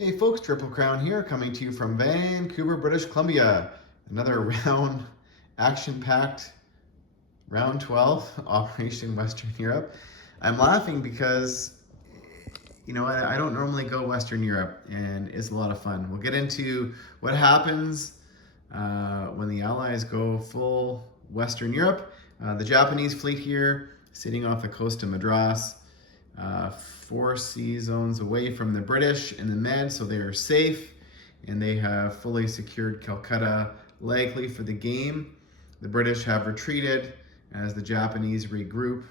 Hey folks, Triple Crown here, coming to you from Vancouver, British Columbia. Another round, action-packed round 12, Operation Western Europe. I'm laughing because, I don't normally go Western Europe, and it's a lot of fun. We'll get into what happens when the Allies go full Western Europe. The Japanese fleet here, sitting off the coast of Madras. 4 sea zones away from the British in the Med, so they are safe, and they have fully secured Calcutta likely for the game. The British have retreated as the Japanese regroup.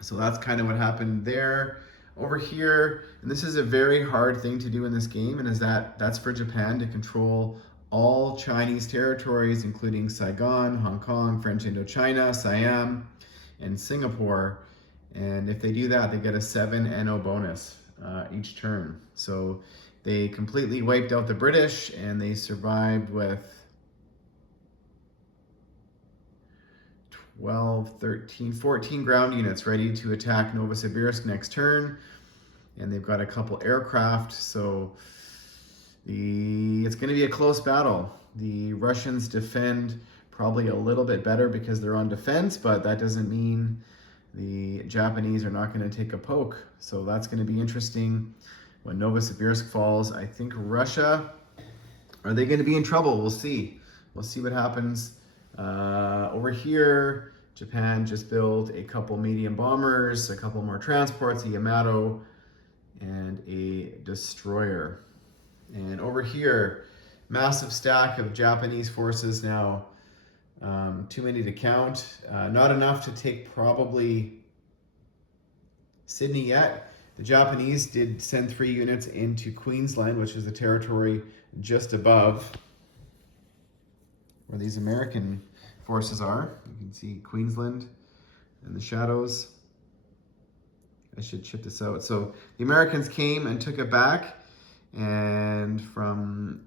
So that's kind of what happened there. Over here, and this is a very hard thing to do in this game, and that's for Japan to control all Chinese territories, including Saigon, Hong Kong, French Indochina, Siam, and Singapore. And if they do that, they get a 7 NO bonus each turn. So they completely wiped out the British, and they survived with 12, 13, 14 ground units ready to attack Novosibirsk next turn. And they've got a couple aircraft, so it's going to be a close battle. The Russians defend probably a little bit better because they're on defense, but that doesn't mean the Japanese are not going to take a poke. So that's going to be interesting when Novosibirsk falls. I think Russia, are they going to be in trouble? We'll see. We'll see what happens. Over here, Japan just built a couple medium bombers, a couple more transports, a Yamato, and a destroyer. And over here, massive stack of Japanese forces now. Too many to count. Not enough to take probably Sydney yet. The Japanese did send 3 units into Queensland, which is the territory just above where these American forces are. You can see Queensland in the shadows. I should chip this out. So the Americans came and took it back, and from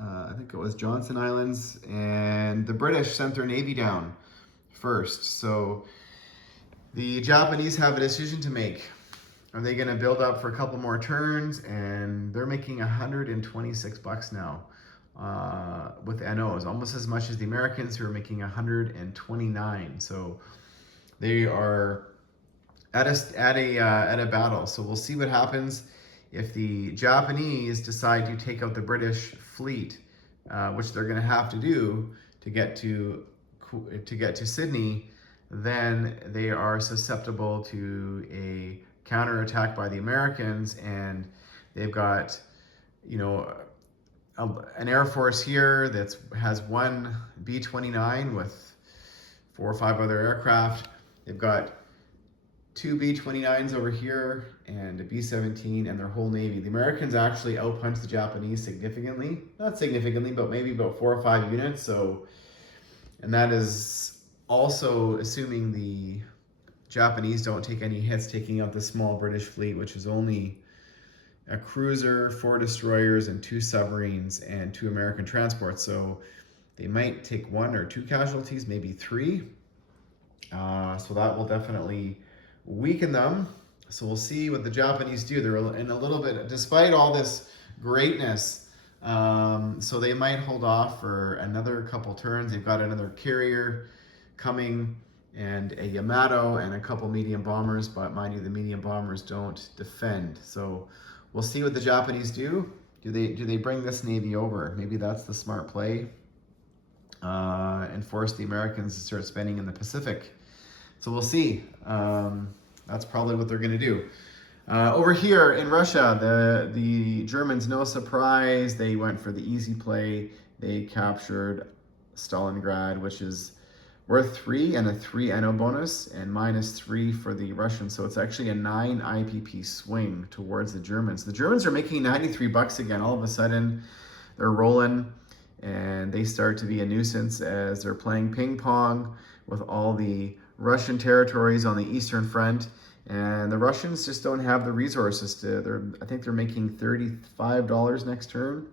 I think it was Johnson Islands, and the British sent their navy down first. So the Japanese have a decision to make. Are they going to build up for a couple more turns? And they're making $126 now with NOs, almost as much as the Americans, who are making 129. So they are at a battle. So we'll see what happens if the Japanese decide to take out the British fleet, which they're going to have to do to get to Sydney. Then they are susceptible to a counterattack by the Americans, and they've got, an air force here that has 1 B-29 with 4 or 5 other aircraft. They've got 2 B-29s over here and a B-17 and their whole navy. The Americans actually outpunched the Japanese significantly. Not significantly, but maybe about 4 or 5 units. So, and that is also assuming the Japanese don't take any hits taking out the small British fleet, which is only a cruiser, 4 destroyers, and 2 submarines, and 2 American transports. So they might take 1 or 2 casualties, maybe 3. So that will definitely weaken them. So we'll see what the Japanese do. They're in a little bit, despite all this greatness, so they might hold off for another couple turns. They've got another carrier coming and a Yamato and a couple medium bombers, but mind you, the medium bombers don't defend. So we'll see what the Japanese do. Do they bring this navy over? Maybe that's the smart play, and force the Americans to start spending in the Pacific. So we'll see. That's probably what they're going to do. Over here in Russia, the Germans, no surprise, they went for the easy play. They captured Stalingrad, which is worth 3 and a 3 NO bonus, and -3 for the Russians. So it's actually a 9 IPP swing towards the Germans. The Germans are making $93 again. All of a sudden, they're rolling, and they start to be a nuisance as they're playing ping pong with all the Russian territories on the Eastern Front, and the Russians just don't have the resources to. I think they're making $35 next turn,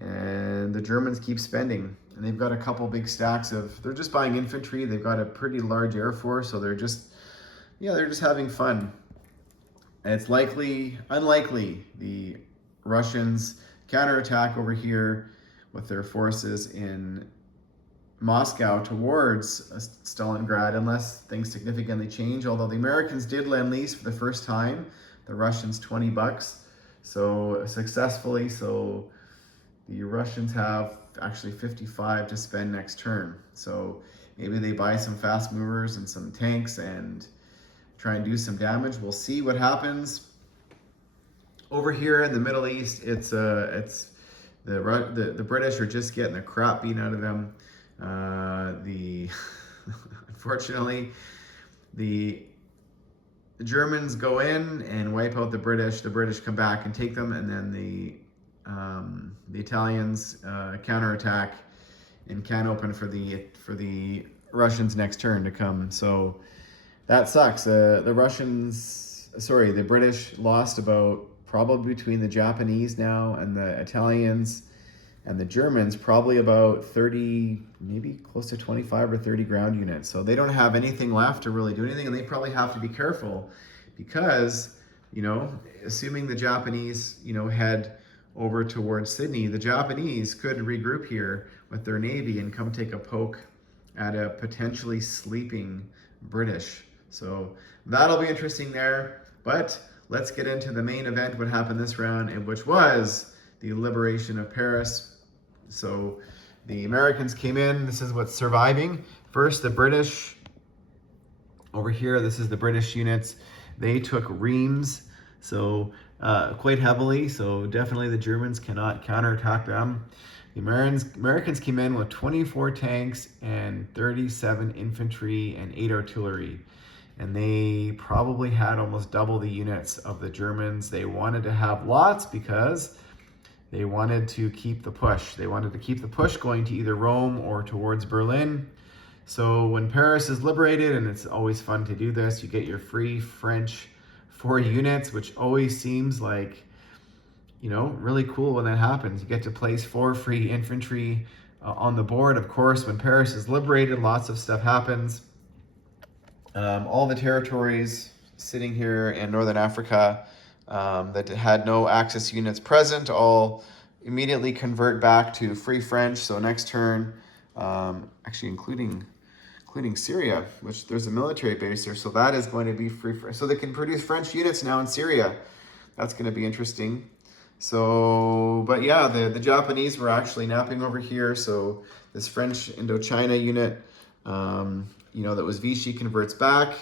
and the Germans keep spending, and they've got a couple big stacks they're just buying infantry. They've got a pretty large air force, so they're just having fun. And it's unlikely the Russians counterattack over here with their forces in Moscow towards Stalingrad, unless things significantly change. Although the Americans did lend-lease for the first time, the Russians $20, so successfully. So the Russians have actually 55 to spend next turn. So maybe they buy some fast movers and some tanks and try and do some damage. We'll see what happens. Over here in the Middle East, it's the British are just getting the crap beaten out of them. Unfortunately, the Germans go in and wipe out the British. The British come back and take them, and then the Italians counterattack and can't open for the Russians next turn to come. So that sucks. The British lost about, probably between the Japanese now and the Italians and the Germans, probably about 30, maybe close to 25 or 30 ground units. So they don't have anything left to really do anything, and they probably have to be careful because, assuming the Japanese, head over towards Sydney, the Japanese could regroup here with their navy and come take a poke at a potentially sleeping British. So that'll be interesting there. But let's get into the main event, what happened this round, and which was the liberation of Paris. So the Americans came in. This is what's surviving. First, the British over here. This is the British units. They took Reims, so quite heavily. So definitely the Germans cannot counterattack them. The Americans came in with 24 tanks and 37 infantry and 8 artillery. And they probably had almost double the units of the Germans. They wanted to have lots because they wanted to keep the push. They wanted to keep the push going to either Rome or towards Berlin. So when Paris is liberated, and it's always fun to do this, you get your free French 4 units, which always seems like, really cool when that happens. You get to place 4 free infantry on the board. Of course, when Paris is liberated, lots of stuff happens. All the territories sitting here in Northern Africa that had no Axis units present all immediately convert back to Free French. So next turn, actually including Syria, which there's a military base there, so that is going to be Free French. So they can produce French units now in Syria. That's going to be interesting. So, but yeah, the Japanese were actually napping over here. So this French Indochina unit, that was Vichy, converts back.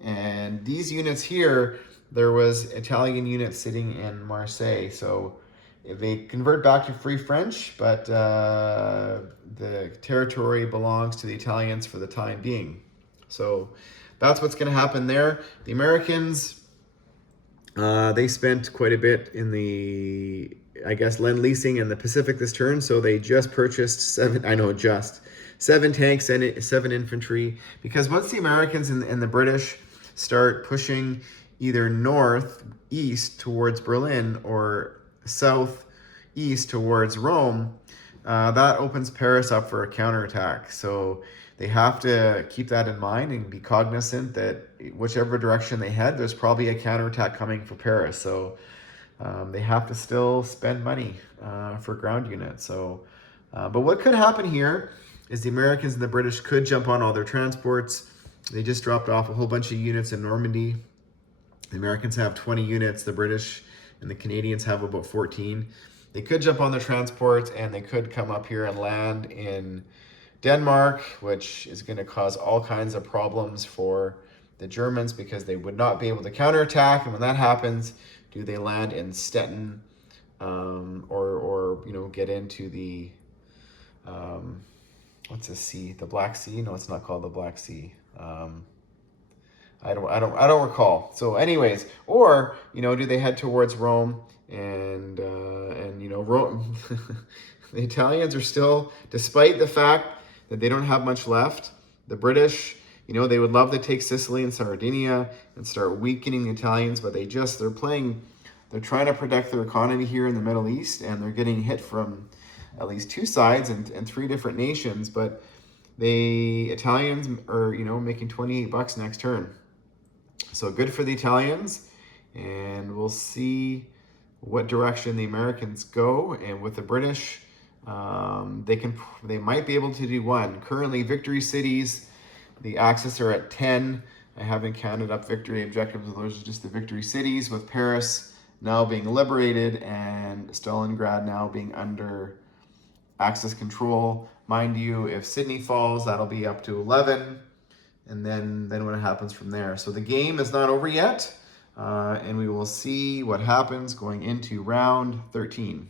And these units here, there was Italian units sitting in Marseille. So they convert back to Free French, but the territory belongs to the Italians for the time being. So that's what's going to happen there. The Americans, they spent quite a bit in the, lend-leasing in the Pacific this turn. So they just purchased 7 tanks and 7 infantry, because once the Americans and the British start pushing either northeast towards Berlin or southeast towards Rome, that opens Paris up for a counterattack. So they have to keep that in mind and be cognizant that whichever direction they head, there's probably a counterattack coming for Paris. So they have to still spend money for ground units. So, but what could happen here is the Americans and the British could jump on all their transports. They just dropped off a whole bunch of units in Normandy. The Americans have 20 units. The British and the Canadians have about 14. They could jump on their transports and they could come up here and land in Denmark, which is going to cause all kinds of problems for the Germans because they would not be able to counterattack. And when that happens, do they land in Stettin or get into the what's the sea? The Black Sea? No, it's not called the Black Sea. I don't recall. So anyways, or, do they head towards Rome and Rome, the Italians are still, despite the fact that they don't have much left, the British, they would love to take Sicily and Sardinia and start weakening the Italians, but they're trying to protect their economy here in the Middle East, and they're getting hit from at least 2 sides and 3 different nations, but the Italians are, making $28 next turn. So good for the Italians, and we'll see what direction the Americans go, and with the British, they might be able to do one. Currently, victory cities, the axis are at 10. I haven't counted up victory objectives. Those are just the victory cities, with Paris now being liberated and Stalingrad now being under Axis control. Mind you, if Sydney falls, that'll be up to 11, and then what happens from there. So the game is not over yet, and we will see what happens going into round 13.